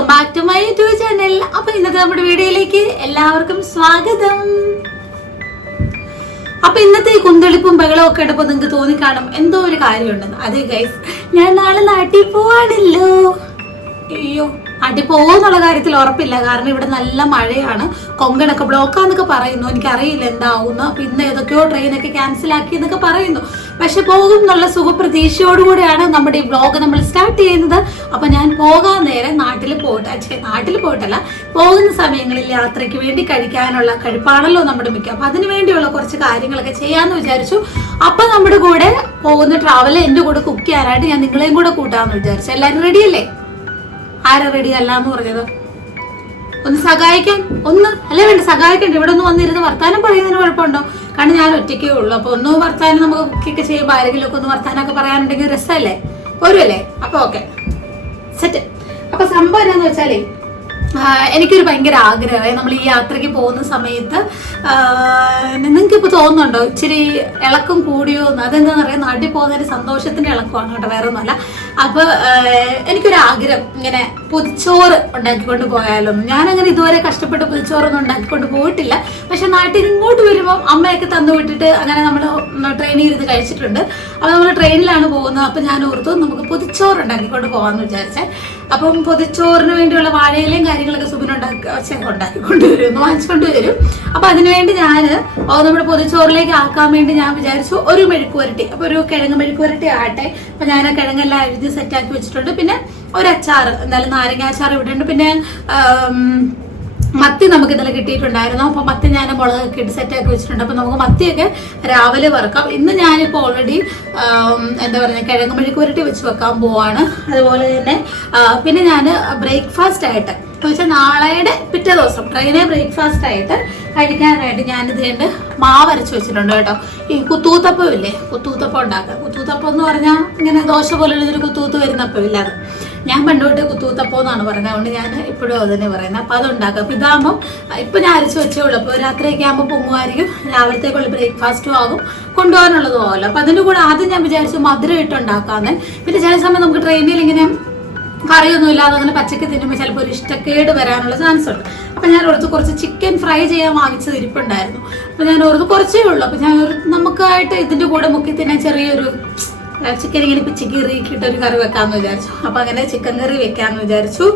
Welcome back to my YouTube channel. അപ്പൊ ഇന്നത്തെ നമ്മുടെ വീഡിയോയിലേക്ക് എല്ലാവർക്കും സ്വാഗതം. അപ്പൊ ഇന്നത്തെ ഈ കുന്തളിപ്പും ബഹളവും ഒക്കെ ഇടുമ്പോ നിങ്ങൾക്ക് തോന്നിക്കാണും എന്തോ ഒരു കാര്യമുണ്ടെന്ന്. അതെ ഗൈസ്, ഞാൻ നാളെ നാട്ടിൽ പോവാണല്ലോ. അയ്യോ, നാട്ടിൽ പോകുന്നുള്ള കാര്യത്തിൽ ഉറപ്പില്ല. കാരണം ഇവിടെ നല്ല മഴയാണ്, കൊങ്കണൊക്കെ ബ്ലോക്കാന്നൊക്കെ പറയുന്നു. എനിക്കറിയില്ല എന്താവുന്നു. അപ്പൊ ഇന്ന് ഏതൊക്കെയോ ട്രെയിനൊക്കെ ക്യാൻസൽ ആക്കി എന്നൊക്കെ പറയുന്നു. പക്ഷെ പോകും എന്നുള്ള സുഖപ്രതീക്ഷയോടുകൂടിയാണ് നമ്മുടെ ഈ വ്ളോഗ് നമ്മൾ സ്റ്റാർട്ട് ചെയ്യുന്നത്. അപ്പൊ ഞാൻ പോകാൻ നേരം നാട്ടിൽ പോയിട്ടല്ല, പോകുന്ന സമയങ്ങളിൽ യാത്രയ്ക്ക് വേണ്ടി കഴിക്കാനുള്ള കഴിപ്പാണല്ലോ നമ്മുടെ മിക്ക. അപ്പൊ അതിനു വേണ്ടിയുള്ള കുറച്ച് കാര്യങ്ങളൊക്കെ ചെയ്യാന്ന് വിചാരിച്ചു. അപ്പൊ നമ്മുടെ കൂടെ പോകുന്ന ട്രാവല് എന്റെ കൂടെ കുക്ക് ചെയ്യാനായിട്ട് ഞാൻ നിങ്ങളെയും കൂടെ കൂട്ടാന്ന് വിചാരിച്ചു. എല്ലാവരും റെഡിയല്ലേ? ആരാ റെഡി അല്ല എന്ന് പറഞ്ഞത്? ഒന്ന് സഹായിക്കാൻ, അല്ലേ വേണ്ട, സഹായിക്കണ്ട. ഇവിടെ ഒന്ന് വന്നിരുന്ന് വർത്താനം പറയുന്നതിന് കുഴപ്പമുണ്ടോ? കാരണം ഞാൻ ഒറ്റയ്ക്കേ ഉള്ളൂ. അപ്പൊ ഒന്ന് വർത്താനം നമുക്ക് കുക്കൊക്കെ ചെയ്യുമ്പോൾ ആരെങ്കിലും ഒക്കെ ഒന്ന് വർത്താനൊക്കെ പറയാനുണ്ടെങ്കിൽ രസമല്ലേ, പോരുമല്ലേ? അപ്പൊ ഓക്കെ, സെറ്റ്. അപ്പൊ സംഭവം എന്താന്ന് വെച്ചാലേ, എനിക്കൊരു ഭയങ്കര ആഗ്രഹമായി നമ്മൾ ഈ യാത്രയ്ക്ക് പോകുന്ന സമയത്ത്. നിങ്ങൾക്ക് ഇപ്പൊ തോന്നുന്നുണ്ടോ ഇച്ചിരി ഇളക്കം കൂടിയോ എന്ന്? അതെന്താന്ന് പറയാം, നാട്ടിൽ പോകുന്നൊരു സന്തോഷത്തിന്റെ ഇളക്കമാണ് കേട്ടോ, വേറെ ഒന്നുമല്ല. അപ്പൊ എനിക്കൊരു ആഗ്രഹം, ഇങ്ങനെ പൊതിച്ചോറ് ഉണ്ടാക്കിക്കൊണ്ട് പോയാലൊന്നും. ഞാനങ്ങനെ ഇതുവരെ കഷ്ടപ്പെട്ട് പൊതിച്ചോറൊന്നും ഉണ്ടാക്കിക്കൊണ്ട് പോയിട്ടില്ല. പക്ഷെ നാട്ടിൽ ഇങ്ങോട്ട് വരുമ്പോൾ അമ്മയൊക്കെ തന്നു വിട്ടിട്ട് അങ്ങനെ നമ്മൾ ട്രെയിനിൽ ഇരുന്ന് കഴിച്ചിട്ടുണ്ട്. അപ്പൊ നമ്മൾ ട്രെയിനിലാണ് പോകുന്നത്. അപ്പൊ ഞാൻ ഓർത്തു നമുക്ക് പൊതിച്ചോറ് ഉണ്ടാക്കിക്കൊണ്ട് പോകാമെന്ന് വിചാരിച്ചേ. അപ്പം പൊതിച്ചോറിന് വേണ്ടിയുള്ള വാഴയിലയും കാര്യങ്ങളൊക്കെ സുബിൻ വാങ്ങിച്ചുകൊണ്ട് വരും. അപ്പൊ അതിനുവേണ്ടി ഞാൻ നമ്മുടെ പൊതിച്ചോറിലേക്ക് ആക്കാൻ വേണ്ടി ഞാൻ വിചാരിച്ചു ഒരു മെഴുക്കുവരട്ടി. അപ്പൊ ഒരു കിഴങ്ങ് മെഴുക്കുവരട്ടി ആട്ടെ. അപ്പൊ ഞാൻ ആ കിഴങ്ങെല്ലാം എഴുതി സെറ്റാക്കി വെച്ചിട്ടുണ്ട്. പിന്നെ ഒരു അച്ചാർ, എന്തായാലും നാരങ്ങ അച്ചാർ ഇവിടെ ഉണ്ട്. പിന്നെ മത്തി നമുക്ക് ഇന്നലെ കിട്ടിയിട്ടുണ്ടായിരുന്നു. അപ്പൊ മത്തി ഞാൻ മുളകൊക്കെ ഇട്ട് സെറ്റാക്കി വെച്ചിട്ടുണ്ട്. അപ്പൊ നമുക്ക് മത്തിയൊക്കെ രാവിലെ വറക്കാം. ഇന്ന് ഞാനിപ്പോ ഓൾറെഡി എന്താ പറയുക, കിഴങ്ങ് മെഴുക്കുവരട്ടി വെച്ച് വെക്കാൻ പോവാണ്. അതുപോലെ തന്നെ പിന്നെ ഞാൻ ബ്രേക്ക്ഫാസ്റ്റ് ആയിട്ട് വെച്ചാൽ നാളെയുടെ പിറ്റേ ദിവസം ട്രെയിനെ ബ്രേക്ക്ഫാസ്റ്റ് ആയിട്ട് കഴിക്കാനായിട്ട് ഞാനിത് കൊണ്ട് മാവ് അരച്ച് വെച്ചിട്ടുണ്ട് കേട്ടോ. ഈ കുത്തൂത്തപ്പം ഇല്ലേ, കുത്തൂത്തപ്പം ഉണ്ടാക്കുക. കുത്തൂത്തപ്പം എന്ന് പറഞ്ഞാൽ ഇങ്ങനെ ദോശ പോലുള്ളൊരു കുത്തൂത്ത് വരുന്നപ്പം ഇല്ല, അത് ഞാൻ പണ്ടോട്ട് കുത്തൂത്തപ്പം എന്നാണ് പറയുന്നത്. അതുകൊണ്ട് ഞാൻ ഇപ്പോഴും അത് തന്നെ പറയുന്നത്. അപ്പം അത് ഉണ്ടാക്കുക. അപ്പം ഇതാകുമ്പം ഇപ്പം ഞാൻ അരച്ച് വെച്ചോളൂ. അപ്പോൾ രാത്രിയൊക്കെ ആകുമ്പോൾ പൊങ്ങുമായിരിക്കും, രാവിലത്തേക്കുള്ള ബ്രേക്ക്ഫാസ്റ്റും ആകും, കൊണ്ടുപോകാനുള്ളതും ആവുമല്ലോ. അപ്പം അതിൻ്റെ കൂടെ ആദ്യം ഞാൻ വിചാരിച്ചു മധുരം ഇട്ടുണ്ടാക്കാമെന്ന്. പിന്നെ ചില സമയം നമുക്ക് ട്രെയിനിൽ ഇങ്ങനെ കറിയൊന്നും ഇല്ലാതെ അങ്ങനെ പച്ചക്ക് തിന്നുമ്പോൾ ചിലപ്പോൾ ഒരു ഇഷ്ടക്കേട് വരാനുള്ള ചാൻസ് ഉണ്ട്. അപ്പം ഞാൻ ഓർത്ത് കുറച്ച് ചിക്കൻ ഫ്രൈ ചെയ്യാൻ വാങ്ങിച്ചത് ഇരിപ്പുണ്ടായിരുന്നു. അപ്പം ഞാൻ ഓർത്ത് കുറച്ചേ ഉള്ളൂ. അപ്പം ഞാൻ നമുക്കായിട്ട് ഇതിൻ്റെ കൂടെ മുക്കി തന്നെ ചെറിയൊരു ചിക്കൻ ഇങ്ങനെ പിച്ചിക്കീറിക്കിട്ട് ഒരു കറി വെക്കാമെന്ന് വിചാരിച്ചു. അപ്പം അങ്ങനെ ചിക്കൻ കറി വെക്കാമെന്ന് വിചാരിച്ചു.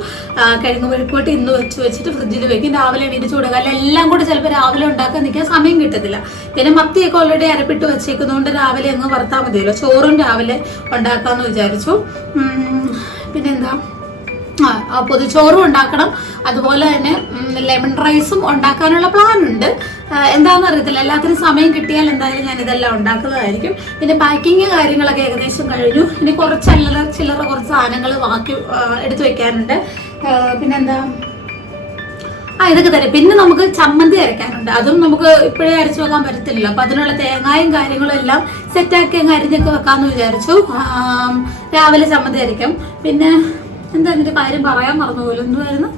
കിഴങ്ങ് മെഴുക്കുവരട്ടി ഇന്ന് വെച്ചിട്ട് ഫ്രിഡ്ജിൽ വെക്കും. രാവിലെ എണീറ്റ് ചൂടുകാലം എല്ലാം കൂടെ ചിലപ്പോൾ രാവിലെ ഉണ്ടാക്കാൻ നിൽക്കാൻ സമയം കിട്ടത്തില്ല. പിന്നെ മത്തിയൊക്കെ ഓൾറെഡി അരപ്പിട്ട് വെച്ചേക്കുന്നതുകൊണ്ട് രാവിലെ അങ്ങ് വറുത്താൽ മതിയല്ലോ. ചോറും രാവിലെ ഉണ്ടാക്കാമെന്ന് വിചാരിച്ചു. പിന്നെന്താ, പൊതിച്ചോറും ഉണ്ടാക്കണം. അതുപോലെ തന്നെ ലെമൺ റൈസും ഉണ്ടാക്കാനുള്ള പ്ലാൻ ഉണ്ട്. എന്താണെന്ന് അറിയത്തില്ല, എല്ലാത്തിനും സമയം കിട്ടിയാൽ എന്തായാലും ഞാൻ ഇതെല്ലാം ഉണ്ടാക്കുന്നതായിരിക്കും. പിന്നെ പാക്കിങ് കാര്യങ്ങളൊക്കെ ഏകദേശം കഴിഞ്ഞു. ഇനി കുറച്ച് ചില്ലറ കുറച്ച് സാധനങ്ങൾ ബാക്കി എടുത്തു വെക്കാനുണ്ട്. പിന്നെന്താ, ഇതൊക്കെ തന്നെ. പിന്നെ നമുക്ക് ചമ്മന്തി അരയ്ക്കാനുണ്ട്. അതും നമുക്ക് ഇപ്പോഴേ അരച്ചു വെക്കാൻ പറ്റത്തില്ലല്ലോ. അപ്പൊ അതിനുള്ള തേങ്ങയും കാര്യങ്ങളും എല്ലാം സെറ്റാക്കി അങ്ങ് അരിഞ്ഞൊക്കെ വെക്കാമെന്ന് വിചാരിച്ചു. രാവിലെ ചമ്മന്തി അരയ്ക്കും. പിന്നെ എന്താ ഇതിന്റെ കാര്യം പറയാൻ മറന്നുപോലും, എന്തുവായിരുന്നു,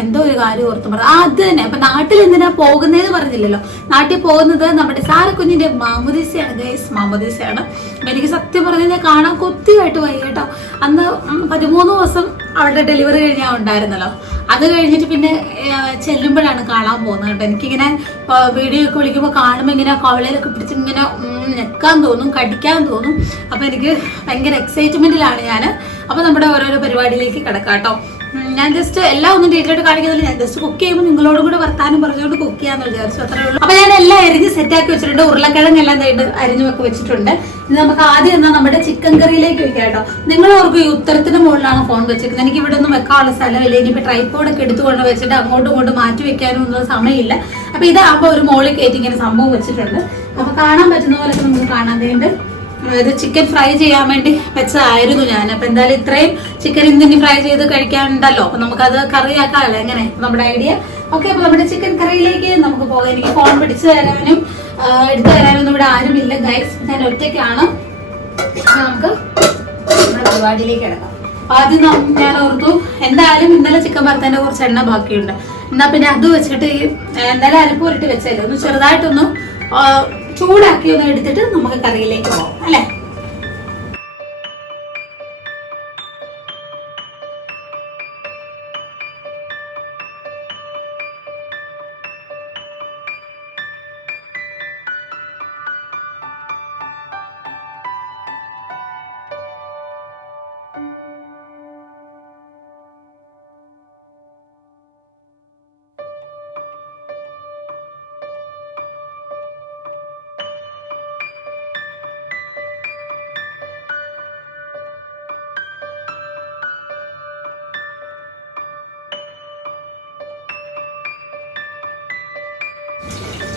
എന്തോ ഒരു കാര്യം ഓർത്ത് പറയാം. അത് തന്നെ. അപ്പൊ നാട്ടിൽ എന്തിനാ പോകുന്നതെന്ന് പറഞ്ഞില്ലല്ലോ. നാട്ടിൽ പോകുന്നത് നമ്മുടെ സാരക്കുഞ്ഞിന്റെ മാമുദീസയാണ് ഗൈസ്, മാമുദീസയാണ്. എനിക്ക് സത്യം പറഞ്ഞാൽ കാണാൻ കൊത്തിയായിട്ട് പോയി കേട്ടോ. അന്ന് 13 ദിവസം അവളുടെ ഡെലിവറി കഴിഞ്ഞാൽ ഉണ്ടായിരുന്നല്ലോ. അത് കഴിഞ്ഞിട്ട് പിന്നെ ചെല്ലുമ്പോഴാണ് കാണാൻ പോകുന്നത് കേട്ടോ. എനിക്കിങ്ങനെ വീഡിയോ ഒക്കെ വിളിക്കുമ്പോൾ കാണുമ്പോൾ ഇങ്ങനെ കവളയിലൊക്കെ പിടിച്ച് ഇങ്ങനെ ഞെക്കാൻ തോന്നും, കടിക്കാൻ തോന്നും. അപ്പൊ എനിക്ക് ഭയങ്കര എക്സൈറ്റ്മെന്റിലാണ് ഞാൻ. അപ്പൊ നമ്മുടെ ഓരോരോ പരിപാടിയിലേക്ക് കിടക്കാം കേട്ടോ. ഞാൻ ജസ്റ്റ് എല്ലാം ഒന്നും ഡീറ്റെയിലായിട്ട് കാണിക്കുന്നില്ല. ഞാൻ ജസ്റ്റ് കുക്ക് ചെയ്യുമ്പോൾ നിങ്ങളോടും കൂടെ വർത്താനം പറഞ്ഞുകൊണ്ട് കുക്ക് ചെയ്യാന്ന് വിചാരിച്ചു, അത്രേ ഉള്ളൂ. അപ്പൊ ഞാൻ എല്ലാം അരിഞ്ഞ് സെറ്റാക്കി വെച്ചിട്ടുണ്ട്. ഉരുളക്കിഴങ്ങ് എല്ലാം അരിഞ്ഞു വെക്ക് വെച്ചിട്ടുണ്ട്. ഇനി നമുക്ക് ആദ്യം എന്നാ നമ്മുടെ ചിക്കൻ കറിയിലേക്ക് വെക്കാം കേട്ടോ. നിങ്ങൾ ഓർക്കും ഈ ഉത്തരത്തിന് മുകളിലാണ് ഫോൺ വെച്ചിരിക്കുന്നത്. എനിക്ക് ഇവിടെ ഒന്നും വെക്കാനുള്ള സ്ഥലമില്ല. ഇനിയിപ്പോൾ ട്രൈപ്പോഡൊക്കെ എടുത്തുകൊണ്ട് വെച്ചിട്ട് അങ്ങോട്ടും ഇങ്ങോട്ടും മാറ്റി വെക്കാനും ഒന്നും സമയമില്ല. അപ്പൊ ഇതാകുമ്പോൾ ഒരു മോളിൽ കയറ്റി ഇങ്ങനെ സംഭവം വെച്ചിട്ടുണ്ട്. അപ്പൊ കാണാൻ പറ്റുന്ന പോലൊക്കെ നമുക്ക് കാണാൻ വേണ്ടി ഇത് ചിക്കൻ ഫ്രൈ ചെയ്യാൻ വേണ്ടി വെച്ചതായിരുന്നു ഞാൻ. അപ്പൊ എന്തായാലും ഇത്രയും ചിക്കൻ ഇന്ന് ഫ്രൈ ചെയ്ത് കഴിക്കാനുണ്ടല്ലോ. അപ്പൊ നമുക്കത് കറിയാക്കാമല്ലോ. എങ്ങനെ നമ്മുടെ ഐഡിയ. ഓക്കെ, അപ്പൊ നമ്മുടെ ചിക്കൻ കറിയിലേക്ക് നമുക്ക് പോകാം. എനിക്ക് ഫോൺ പിടിച്ചു തരാനും എടുത്തു തരാനൊന്നും ഇവിടെ ആരുമില്ല ഗൈസ്, ഞാൻ ഒറ്റയ്ക്കാണ്. നമുക്ക് നമ്മുടെ പരിപാടിയിലേക്ക് കിടക്കാം. ആദ്യം ഞാൻ ഓർത്തു എന്തായാലും ഇന്നലെ ചിക്കൻ വറുത്തതിന്റെ കുറച്ച് എണ്ണ ബാക്കിയുണ്ട്. എന്നാ പിന്നെ അത് വെച്ചിട്ട് എന്തായാലും അരപ്പൂരിട്ട് വെച്ചല്ലോ, ഒന്ന് ചെറുതായിട്ടൊന്ന് ചൂടാക്കി ഒന്ന് എടുത്തിട്ട് നമുക്ക് കറിയിലേക്ക് പോകാം അല്ലേ.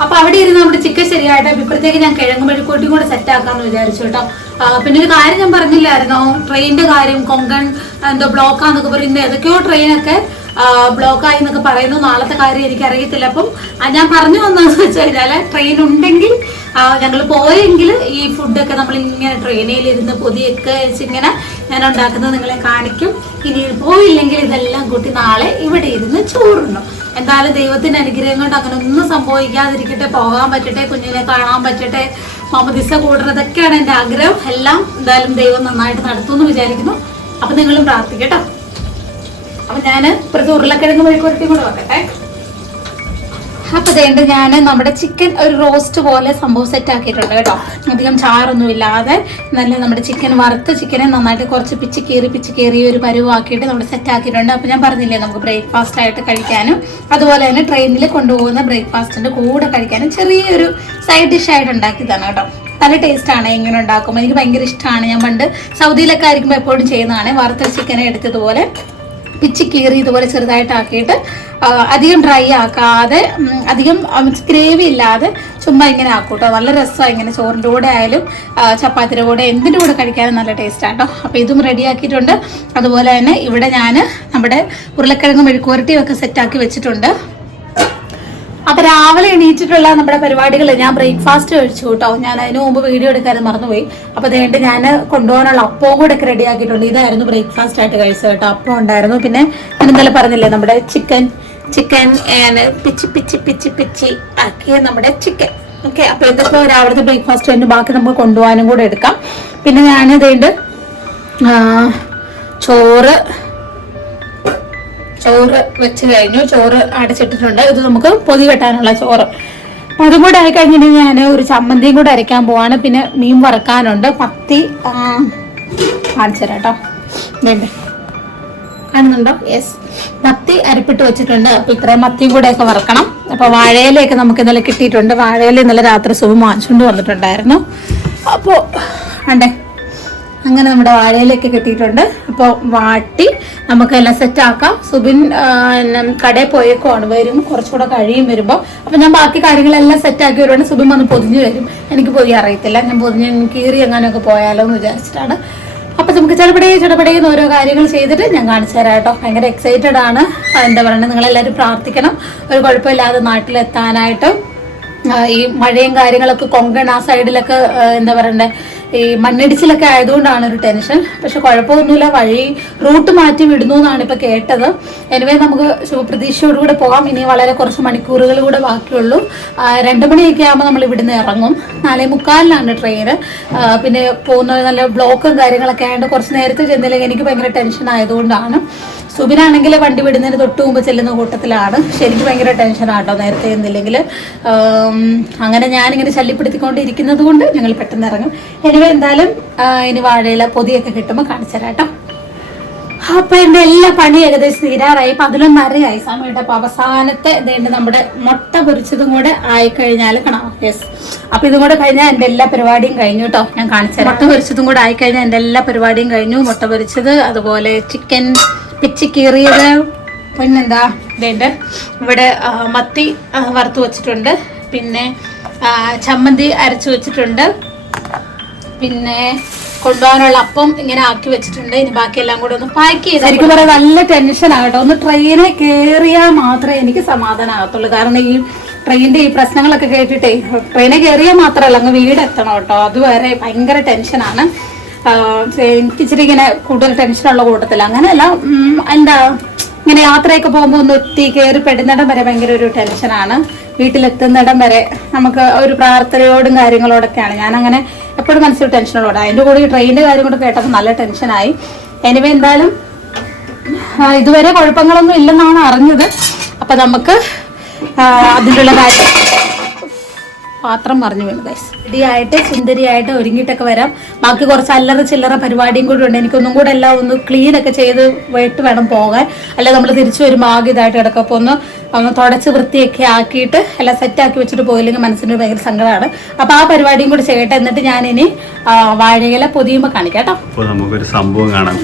അപ്പൊ അവിടെ ഇരുന്ന് നമ്മുടെ ചിക്കൻ ശരിയായിട്ട് ഇപ്പോഴത്തേക്ക് ഞാൻ കിഴങ്ങ് മെഴുക്കുവരട്ടിയും കൂടെ സെറ്റ് ആക്കാന്ന് വിചാരിച്ചു കേട്ടോ. പിന്നെ ഒരു കാര്യം ഞാൻ പറഞ്ഞില്ലായിരുന്നോ, ട്രെയിനിന്റെ കാര്യം, കൊങ്കൺ എന്തോ ബ്ലോക്കാന്നൊക്കെ പറയുന്നത്, ഏതൊക്കെയോ ട്രെയിനൊക്കെ ബ്ലോക്കായി എന്നൊക്കെ പറയുന്നു. നാളത്തെ കാര്യം എനിക്ക് അറിയത്തില്ല. അപ്പം ഞാൻ പറഞ്ഞു വന്നതെന്ന് വെച്ച് കഴിഞ്ഞാൽ ട്രെയിൻ ഉണ്ടെങ്കിൽ ഞങ്ങൾ പോയെങ്കിൽ ഈ ഫുഡൊക്കെ നമ്മളിങ്ങനെ ട്രെയിനിലിരുന്ന് പൊതിയൊക്കെ വെച്ചിങ്ങനെ ഞാൻ ഉണ്ടാക്കുന്നത് നിങ്ങളെ കാണിക്കും. ഇനി പോയില്ലെങ്കിൽ ഇതെല്ലാം കൂട്ടി നാളെ ഇവിടെ ഇരുന്ന് ചോറുണ്ണും. എന്തായാലും ദൈവത്തിന്റെ അനുഗ്രഹം കൊണ്ട് അങ്ങനെ ഒന്നും സംഭവിക്കാതിരിക്കട്ടെ, പോകാൻ പറ്റട്ടെ, കുഞ്ഞിനെ കാണാൻ പറ്റട്ടെ, മാമോദിസ കൂടുന്നതൊക്കെയാണ് എൻ്റെ ആഗ്രഹം. എല്ലാം എന്തായാലും ദൈവം നന്നായിട്ട് നടത്തുമെന്ന് വിചാരിക്കുന്നു. അപ്പൊ നിങ്ങളും പ്രാർത്ഥിക്കട്ടോ. അപ്പൊ ഞാൻ ഇപ്പുറത്ത് ഉരുളക്കിഴങ്ങ് മെഴുക്കുവരട്ടിയും കൂടെ വെക്കട്ടെ. അപ്പൊ ഇതേണ്ട ഞാൻ നമ്മുടെ ചിക്കൻ ഒരു റോസ്റ്റ് പോലെ സംഭവം സെറ്റ് ആക്കിയിട്ടുണ്ട് കേട്ടോ. അധികം ചാറൊന്നും ഇല്ലാതെ നല്ല നമ്മുടെ ചിക്കൻ വറുത്ത് ചിക്കനെ നന്നായിട്ട് കുറച്ച് പിച്ച് കീറി ഒരു പരുവാക്കിയിട്ട് നമ്മൾ സെറ്റ് ആക്കിയിട്ടുണ്ട്. അപ്പൊ ഞാൻ പറഞ്ഞില്ലേ നമുക്ക് ബ്രേക്ക്ഫാസ്റ്റ് ആയിട്ട് കഴിക്കാനും അതുപോലെ തന്നെ ട്രെയിനിൽ കൊണ്ടുപോകുന്ന ബ്രേക്ക്ഫാസ്റ്റിന്റെ കൂടെ കഴിക്കാനും ചെറിയൊരു സൈഡ് ഡിഷ് ആയിട്ട് ഉണ്ടാക്കിയതാണ് കേട്ടോ. നല്ല ടേസ്റ്റ് ആണ് ഇങ്ങനെ ഉണ്ടാക്കുമ്പോൾ. എനിക്ക് ഭയങ്കര ഇഷ്ടമാണ്. ഞാൻ പണ്ട് സൗദിയിലൊക്കെ ആയിരിക്കുമ്പോൾ എപ്പോഴും ചെയ്യുന്നതാണ്. വറുത്ത ചിക്കനെ എടുത്തതുപോലെ പിച്ച് കീറി ഇതുപോലെ ചെറുതായിട്ടാക്കിയിട്ട് അധികം ഡ്രൈ ആക്കാതെ അധികം ഗ്രേവി ഇല്ലാതെ ചുമ്മാ ഇങ്ങനെ ആക്കൂട്ടോ. നല്ല രസമാണ് ഇങ്ങനെ ചോറിൻ്റെ കൂടെ ആയാലും ചപ്പാത്തിയുടെ കൂടെ എന്തിൻ്റെ കൂടെ കഴിക്കാനും നല്ല ടേസ്റ്റാണ് കേട്ടോ. അപ്പോൾ ഇതും റെഡിയാക്കിയിട്ടുണ്ട്. അതുപോലെ തന്നെ ഇവിടെ ഞാൻ നമ്മുടെ ഉരുളക്കിഴങ്ങ് മെഴുക്കുവരട്ടിയും ഒക്കെ സെറ്റാക്കി വെച്ചിട്ടുണ്ട്. അപ്പൊ രാവിലെ എണീറ്റിട്ടുള്ള നമ്മുടെ പരിപാടികൾ ഞാൻ ബ്രേക്ക്ഫാസ്റ്റ് കഴിച്ചു കേട്ടോ. ഞാൻ അതിന് മുമ്പ് വീഡിയോ എടുക്കാനും മറന്നുപോയി. അപ്പൊ അതുകൊണ്ട് ഞാൻ കൊണ്ടുപോകാനുള്ള അപ്പവും കൂടെ ഒക്കെ റെഡി ആക്കിയിട്ടുണ്ട്. ഇതായിരുന്നു ബ്രേക്ക്ഫാസ്റ്റ് ആയിട്ട് കഴിച്ചത് കേട്ടോ. അപ്പം ഉണ്ടായിരുന്നു. പിന്നെ ഞാൻ ഇന്നലെ പറഞ്ഞില്ലേ നമ്മുടെ ചിക്കൻ പിച്ചി ആക്കിയ നമ്മുടെ ചിക്കൻ. ഓക്കെ, അപ്പൊ ഇതൊക്കെ രാവിലത്തെ ബ്രേക്ക്ഫാസ്റ്റ് കഴിഞ്ഞ് ബാക്കി നമുക്ക് കൊണ്ടുപോകാനും കൂടെ എടുക്കാം. പിന്നെ ഞാൻ ഇതുണ്ട് ചോറ് വെച്ച് കഴിഞ്ഞു. ചോറ് അടച്ചിട്ടിട്ടുണ്ട്. ഇത് നമുക്ക് പൊതി കെട്ടാനുള്ള ചോറ്. അപ്പൊ അതും കൂടെ ആയിക്കഴിഞ്ഞിട്ട് ഞാൻ ഒരു ചമ്മന്തിയും കൂടെ അരയ്ക്കാൻ പോവാണ്. പിന്നെ മീൻ വറക്കാനുണ്ട്. മത്തി കാണിച്ചു തരാം കേട്ടോ. വേണ്ടേ കാണുന്നുണ്ടോ? യെസ്, മത്തി അരപ്പിട്ട് വെച്ചിട്ടുണ്ട്. അപ്പൊ ഇത്രയും മത്തിയും കൂടെ ഒക്കെ വറക്കണം. അപ്പൊ വാഴയിലൊക്കെ നമുക്ക് ഇന്നലെ കിട്ടിയിട്ടുണ്ട്. വാഴയില ഇന്നലെ രാത്രി സുബ് വാങ്ങിച്ചുകൊണ്ട് വന്നിട്ടുണ്ടായിരുന്നു. അപ്പോ അണ്ടേ അങ്ങനെ നമ്മുടെ വാഴയിലൊക്കെ കിട്ടിയിട്ടുണ്ട്. അപ്പോൾ വാട്ടി നമുക്കെല്ലാം സെറ്റ് ആക്കാം. സുബിൻ കടയിൽ പോയേക്കുവാണ്, വരും കുറച്ചുകൂടെ കഴിയും വരുമ്പോൾ. അപ്പോൾ ഞാൻ ബാക്കി കാര്യങ്ങളെല്ലാം സെറ്റ് ആക്കി വരുവാണ്. സുബിൻ വന്ന് പൊതിഞ്ഞു വരും. എനിക്ക് പൊതി അറിയത്തില്ല. ഞാൻ പൊതിഞ്ഞ് കീറി എങ്ങനെയൊക്കെ പോയാലോ എന്ന് വിചാരിച്ചിട്ടാണ്. അപ്പം നമുക്ക് ചടപടേന്ന് ഓരോ കാര്യങ്ങൾ ചെയ്തിട്ട് ഞാൻ കാണിച്ചു തരാം കേട്ടോ. ഭയങ്കര എക്സൈറ്റഡ് ആണ്. എന്താ പറയുക, നിങ്ങളെല്ലാവരും പ്രാർത്ഥിക്കണം ഒരു കുഴപ്പമില്ലാതെ നാട്ടിലെത്താനായിട്ട്. ഈ മഴയും കാര്യങ്ങളൊക്കെ കൊങ്കൺ ആ സൈഡിലൊക്കെ എന്താ പറയണ്ടേ, ഈ മണ്ണിടിച്ചിലൊക്കെ ആയതുകൊണ്ടാണ് ഒരു ടെൻഷൻ. പക്ഷെ കുഴപ്പമൊന്നുമില്ല, വഴി റൂട്ട് മാറ്റി വിടുന്നു എന്നാണ് ഇപ്പൊ കേട്ടത്. എനിവേ നമുക്ക് ശുഭപ്രതീക്ഷയോടുകൂടെ പോകാം. ഇനി വളരെ കുറച്ച് മണിക്കൂറുകൾ കൂടെ ബാക്കിയുള്ളൂ. 2 മണിയൊക്കെ ആകുമ്പോൾ നമ്മൾ ഇവിടുന്ന് ഇറങ്ങും. 4:45 ട്രെയിന്. പിന്നെ പോകുന്ന നല്ല ബ്ലോക്കും കാര്യങ്ങളൊക്കെ ആയതുകൊണ്ട് കുറച്ച് നേരത്തെ ചെന്നില്ലെങ്കിൽ എനിക്ക് ഭയങ്കര ടെൻഷൻ ആയതുകൊണ്ടാണ്. സുബിനാണെങ്കിൽ വണ്ടി വിടുന്നതിന് തൊട്ട് മുമ്പ് ചെല്ലുന്ന കൂട്ടത്തിലാണ്. പക്ഷെ എനിക്ക് ഭയങ്കര ടെൻഷനാട്ടോ നേരത്തെ ചെന്നില്ലെങ്കിൽ. അങ്ങനെ ഞാനിങ്ങനെ ശല്യപ്പെടുത്തിക്കൊണ്ടിരിക്കുന്നത് കൊണ്ട് ഞങ്ങൾ പെട്ടെന്ന് ഇറങ്ങും. എനിവേ എന്തായാലും ഇനി വാഴയില പൊതിയൊക്കെ കിട്ടുമ്പോൾ കാണിച്ചു തരാം കേട്ടോ. അപ്പൊ എന്റെ എല്ലാ പണി ഏകദേശം തീരാറായി. 11:30 സമയത്ത്. അപ്പൊ അവസാനത്തെ ഇതേണ്ട നമ്മുടെ മുട്ട പൊരിച്ചതും കൂടെ ആയിക്കഴിഞ്ഞാൽ കാണാം. യെസ്, അപ്പൊ ഇതും കൂടെ കഴിഞ്ഞാൽ എന്റെ എല്ലാ പരിപാടിയും കഴിഞ്ഞു കേട്ടോ. ഞാൻ കാണിച്ചു തരാം. മുട്ട പൊരിച്ചതും കൂടെ ആയിക്കഴിഞ്ഞാൽ എന്റെ എല്ലാ പരിപാടിയും കഴിഞ്ഞു. മുട്ട പൊരിച്ചത്, അതുപോലെ ചിക്കൻ പിച്ചി കീറിയത്, പിന്നെന്താ ഇതേണ്ട ഇവിടെ മത്തി വറുത്ത് വെച്ചിട്ടുണ്ട്. പിന്നെ ചമ്മന്തി അരച്ചു വെച്ചിട്ടുണ്ട്. പിന്നെ കൊണ്ടുപോകാനുള്ള അപ്പം ഇങ്ങനെ ആക്കി വെച്ചിട്ടുണ്ട്. ഇനി ബാക്കിയെല്ലാം കൂടെ ഒന്ന് പാക്ക് ചെയ്ത്. എനിക്ക് പറയാം നല്ല ടെൻഷൻ ആകട്ടോ. ഒന്ന് ട്രെയിനെ കയറിയാൽ മാത്രമേ എനിക്ക് സമാധാനമാകത്തുള്ളൂ. കാരണം ഈ ട്രെയിനിന്റെ ഈ പ്രശ്നങ്ങളൊക്കെ കേട്ടിട്ടേ ട്രെയിനെ കയറിയാൽ മാത്രമല്ല അങ്ങ് വീടെത്തണം കേട്ടോ. അതുവരെ ഭയങ്കര ടെൻഷനാണ്. എനിക്ക് ഇച്ചിരി ഇങ്ങനെ കൂടുതൽ ടെൻഷനുള്ള കൂട്ടത്തില്ല. അങ്ങനെയല്ല, എന്താ ഇങ്ങനെ യാത്രയൊക്കെ പോകുമ്പോൾ ഒന്ന് എത്തി കയറി പെടുന്നിടം വരെ ഭയങ്കര ഒരു ടെൻഷനാണ്. വീട്ടിലെത്തുന്നിടം വരെ നമുക്ക് ഒരു പ്രാർത്ഥനയോടും കാര്യങ്ങളോടൊക്കെയാണ്. ഞാനങ്ങനെ എപ്പോഴും മനസ്സിൽ ടെൻഷനുള്ളൂ. അതിൻ്റെ കൂടെ ഈ ട്രെയിനിൻ്റെ കാര്യം കൂടെ കേട്ടപ്പോൾ നല്ല ടെൻഷനായി. എനിവേ എന്തായാലും ഇതുവരെ കുഴപ്പങ്ങളൊന്നും ഇല്ലെന്നാണ് അറിഞ്ഞത്. അപ്പം നമുക്ക് അതിലുള്ള കാര്യം പാത്രം മറിഞ്ഞു വീണു ഗൈസ്. റെഡിയായിട്ട് സുന്ദരിയായിട്ട് ഒരുങ്ങിയിട്ടൊക്കെ വരാം. ബാക്കി കുറച്ച് അല്ലറ ചില്ലറ പരിപാടിയും കൂടി ഉണ്ട്. എനിക്കൊന്നും കൂടെ എല്ലാം ഒന്ന് ക്ലീൻ ഒക്കെ ചെയ്ത് പോയിട്ട് വേണം പോകാൻ. അല്ലെ നമ്മൾ തിരിച്ചു വരുമ്പോൾ ആകെ ഇതായിട്ട് കിടക്കും. അപ്പോൾ ഒന്ന് തുടച്ച് വൃത്തിയൊക്കെ ആക്കിയിട്ട് എല്ലാം സെറ്റാക്കി വെച്ചിട്ട് പോയില്ലെങ്കിൽ മനസ്സിന് ഭയങ്കര സങ്കടമാണ്. അപ്പോൾ ആ പരിപാടിയും കൂടി ചെയ്യട്ടെ. എന്നിട്ട് ഞാനിനി വാഴയില പൊതിയുമ്പോൾ കാണിക്കാം കേട്ടോ. നമുക്കൊരു സംഭവം കാണാം.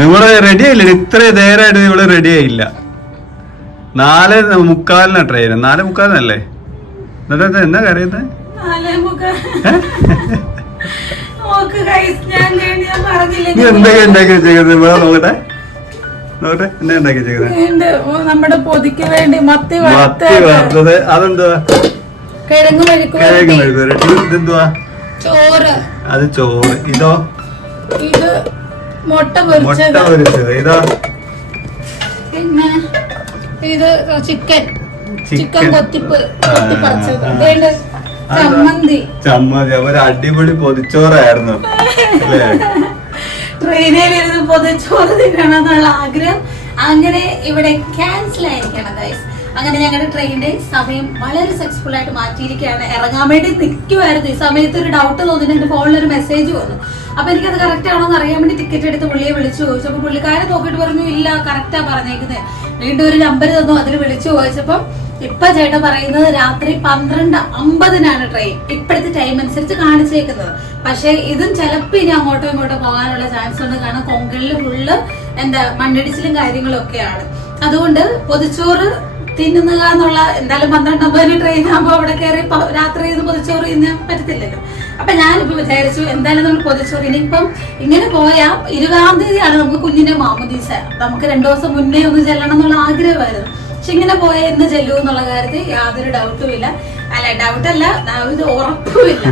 നിങ്ങള് റെഡി ആയില്ല, ഇത്ര നേരമായിട്ട് നിങ്ങള് റെഡി ആയില്ല. 4:45 ട്രെയിൻ. 4:45 എന്നിട്ട് എന്നാ കറിയുന്നത്? നീ എന്തൊക്കെ ഉണ്ടാക്കി വെച്ചേക്കുന്നത്? ഇവിടെ നോക്കട്ടെ എന്നാ ഉണ്ടാക്കി വെച്ചേക്കുന്നത്? നമ്മുടെ പൊതിക്ക് വേണ്ടി മത്തി വറുത്തത്. അതെന്തുവാ? കിഴങ്ങ് മെഴുക്കുവരട്ടി. ഇതെന്തുവാ? ചോറ്. അത് ചോറ്. ഇതോ? ഇത് മുട്ട പൊരിച്ചത്. ഇതോ? പിന്നെ ഇത് ചിക്കൻ കൊത്തിപ്പറിച്ചത്. ചമ്മന്തി. ഒരു അടിപൊളി പൊതിച്ചോറായിരുന്നു. ട്രെയിനിലിരുന്ന് പൊതിച്ചോറ് തിന്നണമെന്നുള്ള ആഗ്രഹം അങ്ങനെ ഇവിടെ ക്യാൻസൽ ആയിരിക്കണം ഗൈസ്. അങ്ങനെ ഞങ്ങളുടെ ട്രെയിനിന്റെ സമയം വളരെ സക്സസ്ഫുൾ ആയിട്ട് മാറ്റിയിരിക്കുകയാണ്. ഇറങ്ങാൻ വേണ്ടി നിൽക്കുമായിരുന്നു. ഈ സമയത്ത് ഒരു ഡൗട്ട് തോന്നിട്ട് എന്റെ ഫോണിൽ ഒരു മെസ്സേജ് വന്നു. അപ്പൊ എനിക്കത് കറക്റ്റ് ആണോ എന്ന് അറിയാൻ വേണ്ടി ടിക്കറ്റ് എടുത്ത് പുള്ളിയെ വിളിച്ചു ചോദിച്ചു. അപ്പൊ പുള്ളിക്കാരെ നോക്കിയിട്ട് പറഞ്ഞു ഇല്ല കറക്റ്റാ പറഞ്ഞേക്കുന്നത്. വീണ്ടും ഒരു നമ്പർ തന്നു, അതിൽ വിളിച്ചു ചോദിച്ചപ്പം ഇപ്പൊ ചേട്ടൻ പറയുന്നത് രാത്രി 12:50 ട്രെയിൻ. ഇപ്പോഴത്തെ ടൈം അനുസരിച്ച് കാണിച്ചേക്കുന്നത്. പക്ഷെ ഇതും ചിലപ്പോ ഇനി അങ്ങോട്ടോ ഇങ്ങോട്ടോ പോകാനുള്ള ചാൻസ് ഉണ്ട്. കാരണം കൊങ്കണില് ഫുള്ള് മണ്ണിടിച്ചിലും കാര്യങ്ങളും ഒക്കെയാണ്. അതുകൊണ്ട് പൊതിച്ചോറ് തിന്നുക എന്നുള്ള എന്തായാലും 12:50 ട്രെയിൻ ആകുമ്പോൾ അവിടെ കയറി രാത്രി പൊതിച്ചോറ് തിന്നാൻ പറ്റത്തില്ലല്ലോ. അപ്പൊ ഞാനിപ്പോ വിചാരിച്ചു എന്തായാലും നമ്മൾ പൊതിച്ചോറ് ഇനിയിപ്പം ഇങ്ങനെ പോയാൽ 20-ാം തീയതിയാണ് നമുക്ക് കുഞ്ഞിന്റെ മാമുദീസ. നമുക്ക് 2 ദിവസം മുന്നേ ഒന്ന് ചെല്ലണം എന്നുള്ള ആഗ്രഹമായിരുന്നു. പക്ഷെ ഇങ്ങനെ പോയാൽ എന്ന് ചെല്ലൂ എന്നുള്ള കാര്യത്തിൽ യാതൊരു ഡൗട്ടും ഇല്ല. ഡൗട്ടല്ല, ഇത് ഉറപ്പുമില്ല.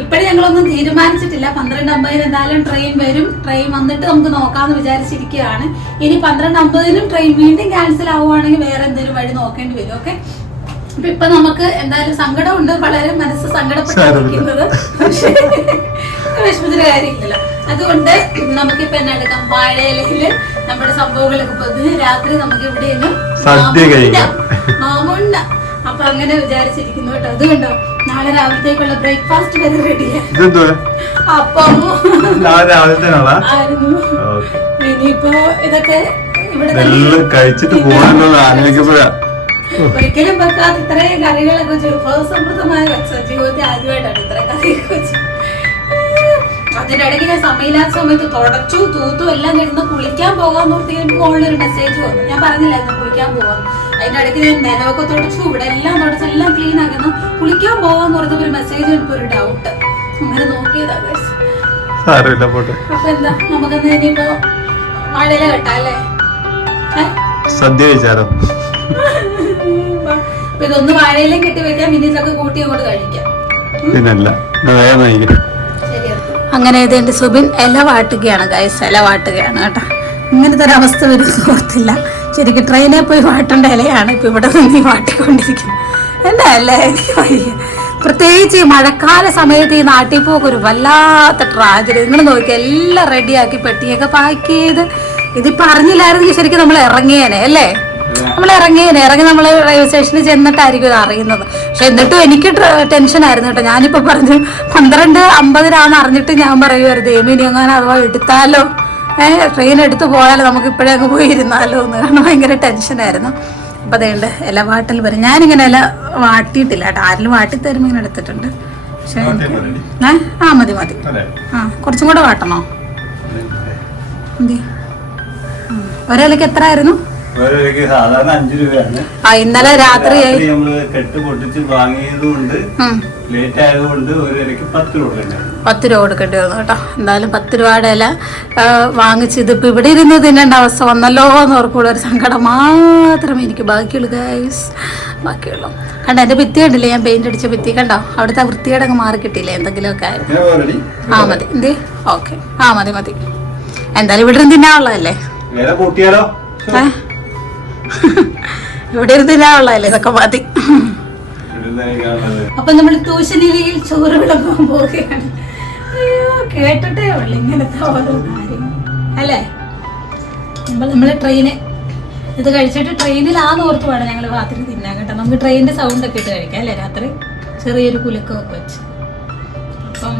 ഇപ്പഴും ഞങ്ങളൊന്നും തീരുമാനിച്ചിട്ടില്ല. 12:50 എന്തായാലും ട്രെയിൻ വരും. ട്രെയിൻ വന്നിട്ട് നമുക്ക് നോക്കാന്ന് വിചാരിച്ചിരിക്കുകയാണ്. ഇനി 12:50 ട്രെയിൻ വീണ്ടും ക്യാൻസൽ ആവുകയാണെങ്കിൽ വേറെ എന്തെങ്കിലും വഴി നോക്കേണ്ടി വരും. ഓക്കെ, അപ്പൊ ഇപ്പൊ നമുക്ക് എന്തായാലും സങ്കടമുണ്ട്, വളരെ മനസ്സ് സങ്കടപ്പെട്ടിരിക്കുന്നത്. പക്ഷേ വിഷമത്തിന് കാര്യമില്ലല്ലോ. അതുകൊണ്ട് നമുക്കിപ്പോ എന്നാ എടുക്കാം, വാഴയിലയില് നമ്മുടെ സംഭവങ്ങളൊക്കെ പൊതിഞ്ഞ് രാത്രി നമുക്ക് ഇവിടെ മാമുണ്ട. അപ്പൊ അങ്ങനെ വിചാരിച്ചിരിക്കുന്നു കേട്ടോ. അത് കണ്ടോ, നാളെ രാവിലത്തേക്കുള്ള ബ്രേക്ക്ഫാസ്റ്റ് വരെ റെഡിയാണ്. അപ്പം ആയിരുന്നു. ഇനിയിപ്പോ ഇതൊക്കെ ഇവിടെ ഒരിക്കലും വെക്കാത്ത ഇത്രയും കറികളൊക്കെ വെച്ചു. വിഭവസമൃദ്ധമായ വെച്ച ജീവിതത്തിൽ ആദ്യമായിട്ടാണ് ഇത്ര കറിയൊക്കെ വെച്ചു. അതിനിടയ്ക്ക് ഞാൻ സമയമില്ലാത്ത സമയത്ത് തുടച്ചു തൂത്തു എല്ലാം കഴിഞ്ഞ് കുളിക്കാൻ പോകാൻ നോക്കിയപ്പോൾ ഫോണിലൊരു മെസ്സേജ് വന്നു. ഞാൻ പറഞ്ഞില്ലായിരുന്നു കുളിക്കാൻ പോകാൻ. അതിന്റെ ഇടയ്ക്ക് ഞാൻ നിലമൊക്കെ തുടച്ചു, ഇവിടെ എല്ലാം തുടച്ച് എല്ലാം ക്ലീൻ ആക്കുന്നു. കുളിക്കാൻ പോകാന്ന് പറഞ്ഞപ്പോ ഒരു മെസ്സേജ് എനിക്ക് ഒരു ഡൗട്ട്. അങ്ങനെ നോക്കിയതാ. അപ്പൊ എന്താ നമുക്കെന്താ ഇനിയിപ്പോ വാഴയില കെട്ടാല്ലേ? സദ്യ കഴിച്ചാലോ? അപ്പൊ ഇതൊന്ന് വാഴയിലും കെട്ടി വെക്കാം, പിന്നെ ഇതൊക്കെ കൂട്ടി അങ്ങോട്ട് കഴിക്കാം. അങ്ങനെ ഇത് എന്റെ സുബിൻ ഇല വാട്ടുകയാണ് ഗൈസ്. ഇല വാട്ടുകയാണ് കേട്ടോ. ഇങ്ങനത്തെ ഒരു അവസ്ഥ വരുന്ന ഓർത്തില്ല. ശരിക്കും ട്രെയിനിൽ പോയി വാട്ടേണ്ട ഇലയാണ് ഇപ്പൊ ഇവിടെ നിന്ന് വാട്ടിക്കൊണ്ടിരിക്കുന്നത്. എന്നാ അല്ലേ പ്രത്യേകിച്ച് ഈ മഴക്കാല സമയത്ത് ഈ നാട്ടിൽ പോക്ക് ഒരു വല്ലാത്ത ട്രാജഡി. നിങ്ങൾ നോക്കി എല്ലാം റെഡിയാക്കി പെട്ടിയൊക്കെ പാക്ക് ചെയ്ത്. ഇതിപ്പോ അറിഞ്ഞില്ലായിരുന്നെങ്കിൽ ശരിക്കും നമ്മൾ ഇറങ്ങിയേനെ അല്ലേ? ഇറങ്ങി നമ്മൾ റെയിൽവേ സ്റ്റേഷനിൽ ചെന്നിട്ടായിരിക്കും ഇത് അറിയുന്നത്. പക്ഷെ എന്നിട്ടും എനിക്ക് ടെൻഷൻ ആയിരുന്നു കേട്ടോ. ഞാനിപ്പോ പറഞ്ഞു 12:50 അറിഞ്ഞിട്ട് ഞാൻ പറയുമായിരുന്നു ഇനി അങ്ങനെ അഥവാ എടുത്താലോ, ട്രെയിൻ എടുത്തു പോയാലോ, നമുക്ക് ഇപ്പോഴേ അങ്ങ് പോയിരുന്നാലോ എന്ന്. കാരണം ഭയങ്കര ടെൻഷനായിരുന്നു. അപ്പൊ അതേണ്ട് ഇല വാട്ടൽ വരും. ഞാനിങ്ങനെ ഇല വാട്ടിയിട്ടില്ല കേട്ടോ. ആരെങ്കിലും വാട്ടിത്തരുമ്പോൾ ഇങ്ങനെ എടുത്തിട്ടുണ്ട്. പക്ഷെ മതി കുറച്ചും കൂടെ വാട്ടണോ? ഒരിലക്ക് എത്ര ആയിരുന്നു? സാധാരണ 5 രൂപയാണ്. ഇന്നലെ രാത്രി നമ്മള് കെട്ട് പൊട്ടിച്ച് വാങ്ങിയതുകൊണ്ട് ലേറ്റ് ആയതുകൊണ്ട് ഒരു ഇലക്ക് 10 രൂപ 10 രൂപ കൊടുക്കേണ്ടി വന്നു കേട്ടോ. എന്തായാലും 10 രൂപയുടെ ഇല വാങ്ങിച്ച് ഇതിപ്പോ ഇവിടെ ഇരുന്ന് തിന്നേണ്ട അവസ്ഥ വന്നല്ലോ എന്ന് ഓർക്കുള്ള ഒരു സങ്കടം മാത്രമേ എനിക്ക് ബാക്കിയുള്ളൂ ഗൈസ്. ബാക്കിയുള്ളൂ കണ്ടോ, എന്റെ ഭിത്തി കണ്ടില്ലേ? ഞാൻ പെയിന്റ് അടിച്ച ഭിത്തി കണ്ടോ? അവിടുത്തെ വൃത്തിയുടെ അങ്ങ് മാറി കിട്ടിയില്ലേ എന്തെങ്കിലുമൊക്കെ ആയിരുന്നു. മതി എന്തേ? ഓക്കെ മതി. എന്തായാലും ഇവിടെ ഇരുന്ന് തിന്നാനുള്ളതല്ലേ? ഇവിടെ ഇരുന്നില്ലാവുള്ളതല്ലേ? ഇതൊക്കെ മതി. അപ്പൊ നമ്മൾ തൂശനിലയിൽ ചോറ് വിളമ്പാൻ പോവുകയാണ്. അയ്യോ, കേട്ടിട്ടേ ഉള്ളു ഇങ്ങനത്തെ ഓരോ കാര്യങ്ങൾ അല്ലേ? നമ്മള് ട്രെയിന് ഇത് കഴിച്ചിട്ട് ട്രെയിനിലാന്ന് ഓർത്ത് വേണം ഞങ്ങൾ രാത്രി തിന്നാൻ കേട്ടോ. നമുക്ക് ട്രെയിനിന്റെ സൗണ്ട് ഒക്കെ ഇട്ട് കഴിക്കാം അല്ലേ? രാത്രി ചെറിയൊരു കുലക്കൊക്കെ വെച്ച്. അപ്പം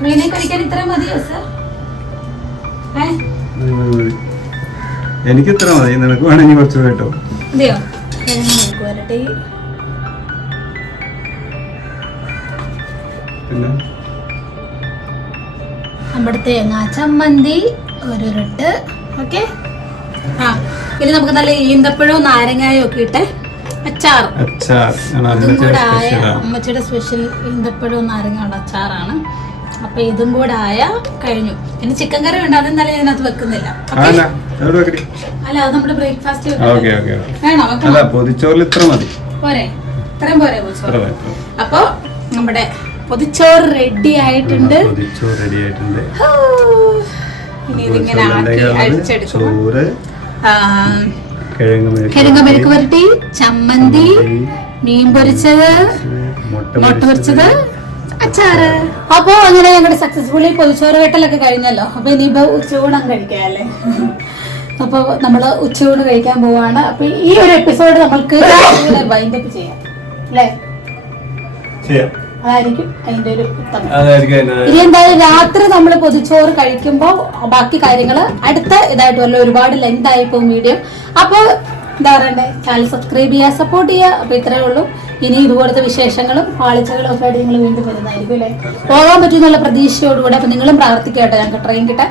ട്രെയിനിൽ കഴിക്കാൻ ഇത്ര മതിയോ സർ? എനിക്ക് ഇത്ര മതി, നിനക്ക് വേണമെങ്കിൽ കുറച്ച് കേട്ടോ. അതെയോ? വരട്ടെ. പിന്നെ നമ്മുടെ തേങ്ങാ ചമ്മന്തി ഒരു. ഓക്കെ, ആ ഇനി നമുക്ക് നല്ല ഈന്തപ്പഴവും നാരങ്ങായും ഒക്കെ ഇട്ട് അച്ചാർ. അതും കൂടെ ആയ അമ്മച്ചിയുടെ സ്പെഷ്യൽ ഈന്തപ്പഴവും നാരങ്ങയുള്ള അച്ചാറാണ്. അപ്പൊ ഇതും കൂടെ ആയ കഴിഞ്ഞു. ഇനി ചിക്കൻ കറി ഉണ്ട്, അതെന്നാലും ഇതിനകത്ത് വെക്കുന്നില്ല. അല്ല അത് നമ്മുടെ ബ്രേക്ക്ഫാസ്റ്റ് വേണോ? പൊതിച്ചോറിൽ ഇത്ര മതി. പോരെ? ഇത്രയും പോരെ പൊതിച്ചോറ്? അപ്പൊ നമ്മുടെ പൊതിച്ചോറ് റെഡി ആയിട്ടുണ്ട്. ഇനി ഇതിങ്ങനെ ആക്കി അഴിച്ചെടുക്കും. കിഴങ്ങ് മെഴുക്ക് പുരട്ടി, ചമ്മന്തി, മീൻ പൊരിച്ചത്, മുട്ട പൊരിച്ചത്, അച്ചാറ്. അപ്പൊ അങ്ങനെ ഞങ്ങളുടെ സക്സസ്ഫുള്ളി പൊതിച്ചോറ് വെട്ടലൊക്കെ കഴിഞ്ഞല്ലോ. അപ്പൊ ഇനിയിപ്പോ ഉച്ചയൂണം കഴിക്കാല്ലേ. അപ്പൊ നമ്മള് ഉച്ചയൂണ് കഴിക്കാൻ പോവാണ്. അപ്പൊ ഈ ഒരു എപ്പിസോഡ് നമ്മൾക്ക് വൈൻഡപ്പ് ചെയ്യാം അല്ലേ? അതായിരിക്കും അതിന്റെ ഒരു ഉത്തമം. ഇനി എന്തായാലും രാത്രി നമ്മൾ പൊതിച്ചോറ് കഴിക്കുമ്പോ ബാക്കി കാര്യങ്ങള് അടുത്ത ഇതായിട്ട് വല്ല ഒരുപാട് ലെങ്ത് ആയി പോകും വീഡിയോ. അപ്പൊ എന്താ പറയണ്ടേ, ചാനൽ സബ്സ്ക്രൈബ് ചെയ്യുക, സപ്പോർട്ട് ചെയ്യുക. അപ്പൊ ഇത്രയേ ഉള്ളൂ. ഇനി ഇതുപോലത്തെ വിശേഷങ്ങളും പാളിച്ചകളും ഒക്കെ ആയിട്ട് നിങ്ങൾ വീണ്ടും വരുന്നതായിരിക്കും അല്ലേ? പോകാൻ പറ്റുമെന്നുള്ള പ്രതീക്ഷയോടുകൂടെ. അപ്പൊ നിങ്ങളും പ്രാർത്ഥിക്കട്ടെ ഞങ്ങൾക്ക് ട്രെയിൻ കിട്ടാൻ.